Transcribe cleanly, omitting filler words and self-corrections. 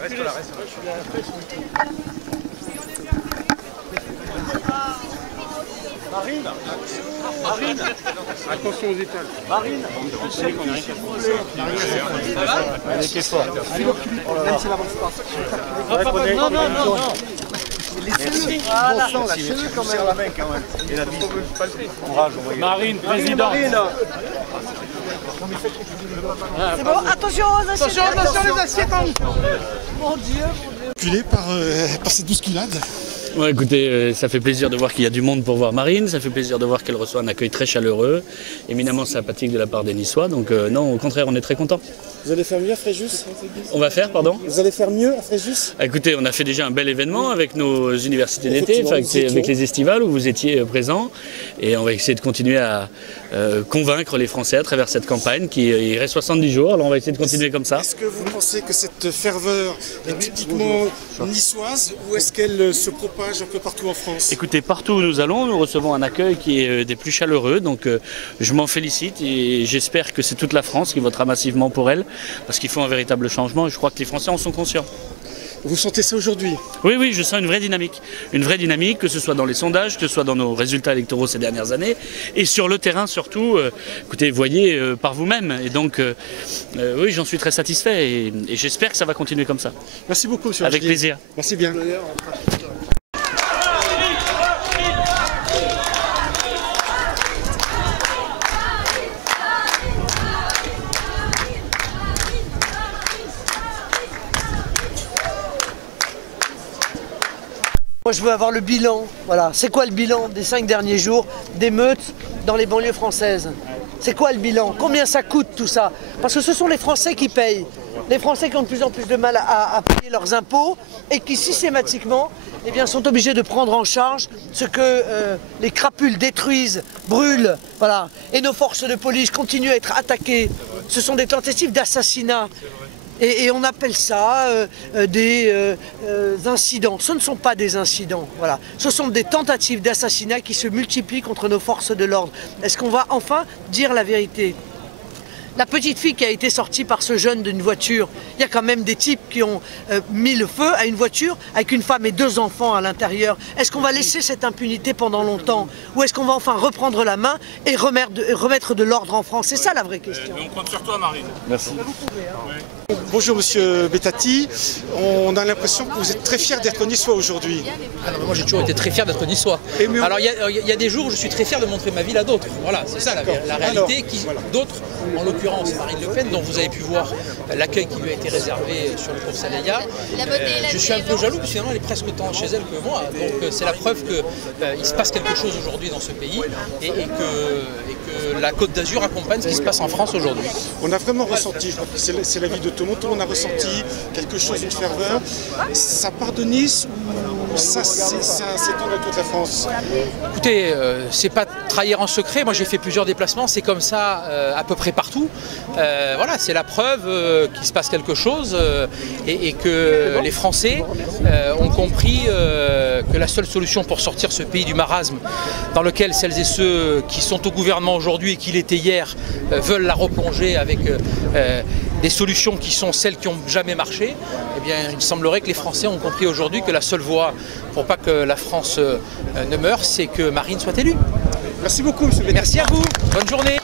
Reste là. Marine. Attention aux étals. Marine. Elle était forte. Même s'il n'avance pas. Non. Voilà. La cheveux quand même. Marine, président. C'est bon, attention aux assiettes. Attention les assiettes. Mon Dieu. Culé par cette bousculade. Ouais, écoutez, ça fait plaisir de voir qu'il y a du monde pour voir Marine, ça fait plaisir de voir qu'elle reçoit un accueil très chaleureux, éminemment sympathique de la part des Niçois, donc non, au contraire, on est très contents. Vous allez faire mieux à Fréjus? On va faire, pardon? Vous allez faire mieux à Fréjus? Écoutez, on a fait déjà un bel événement avec nos universités d'été, avec les estivales où vous étiez présents, et on va essayer de continuer à convaincre les Français à travers cette campagne qui il reste 70 jours, alors on va essayer de continuer comme ça. Est-ce que vous pensez que cette ferveur est typiquement niçoise ou est-ce qu'elle se propage un peu partout en France? Écoutez, partout où nous allons, nous recevons un accueil qui est des plus chaleureux, donc je m'en félicite et j'espère que c'est toute la France qui votera massivement pour elle, parce qu'il faut un véritable changement et je crois que les Français en sont conscients. Vous sentez ça aujourd'hui? Oui, je sens une vraie dynamique, que ce soit dans les sondages, que ce soit dans nos résultats électoraux ces dernières années, et sur le terrain surtout, écoutez, voyez par vous-même, et donc oui, j'en suis très satisfait, et j'espère que ça va continuer comme ça. Merci beaucoup, monsieur. Avec plaisir. Merci bien. Moi je veux avoir le bilan, voilà. C'est quoi le bilan des 5 derniers jours d'émeutes dans les banlieues françaises? C'est quoi le bilan? Combien ça coûte tout ça? Parce que ce sont les Français qui payent. Les Français qui ont de plus en plus de mal à payer leurs impôts et qui systématiquement sont obligés de prendre en charge ce que les crapules détruisent, brûlent, voilà. Et nos forces de police continuent à être attaquées. Ce sont des tentatives d'assassinat. Et on appelle ça des incidents. Ce ne sont pas des incidents, voilà. Ce sont des tentatives d'assassinat qui se multiplient contre nos forces de l'ordre. Est-ce qu'on va enfin dire la vérité? La petite fille qui a été sortie par ce jeune d'une voiture, il y a quand même des types qui ont mis le feu à une voiture avec une femme et 2 enfants à l'intérieur. Est-ce qu'on va laisser cette impunité pendant longtemps? Ou est-ce qu'on va enfin reprendre la main et remettre de l'ordre en France? C'est ça la vraie question. On compte sur toi, Marine. Merci. Bonjour monsieur Bettati, on a l'impression que vous êtes très fier d'être niçois aujourd'hui. Ah non, moi j'ai toujours été très fier d'être niçois. Alors il y a des jours où je suis très fier de montrer ma ville à d'autres. Voilà, c'est ça la réalité. D'autres, en l'occurrence Marine Le Pen, dont vous avez pu voir l'accueil qui lui a été réservé sur le cours Saleya. Je suis un peu jaloux parce que finalement elle est presque autant chez elle que moi. Donc c'est la preuve qu'il se passe quelque chose aujourd'hui dans ce pays et que la Côte d'Azur accompagne ce qui se passe en France aujourd'hui. On a vraiment ressenti, c'est la vie de tout le monde, on a ressenti quelque chose, une ferveur. Ça part de Nice ou ça s'étend dans toute la France? Écoutez, c'est pas trahir en secret, moi j'ai fait plusieurs déplacements, c'est comme ça à peu près partout. Voilà, c'est la preuve qu'il se passe quelque chose et que les Français ont compris que la seule solution pour sortir ce pays du marasme dans lequel celles et ceux qui sont au gouvernement aujourd'hui et qui l'étaient hier veulent la replonger avec des solutions qui sont celles qui n'ont jamais marché, eh bien il semblerait que les Français ont compris aujourd'hui que la seule voie pour pas que la France ne meure, c'est que Marine soit élue. Merci beaucoup, monsieur Bettati. Merci à vous, bonne journée.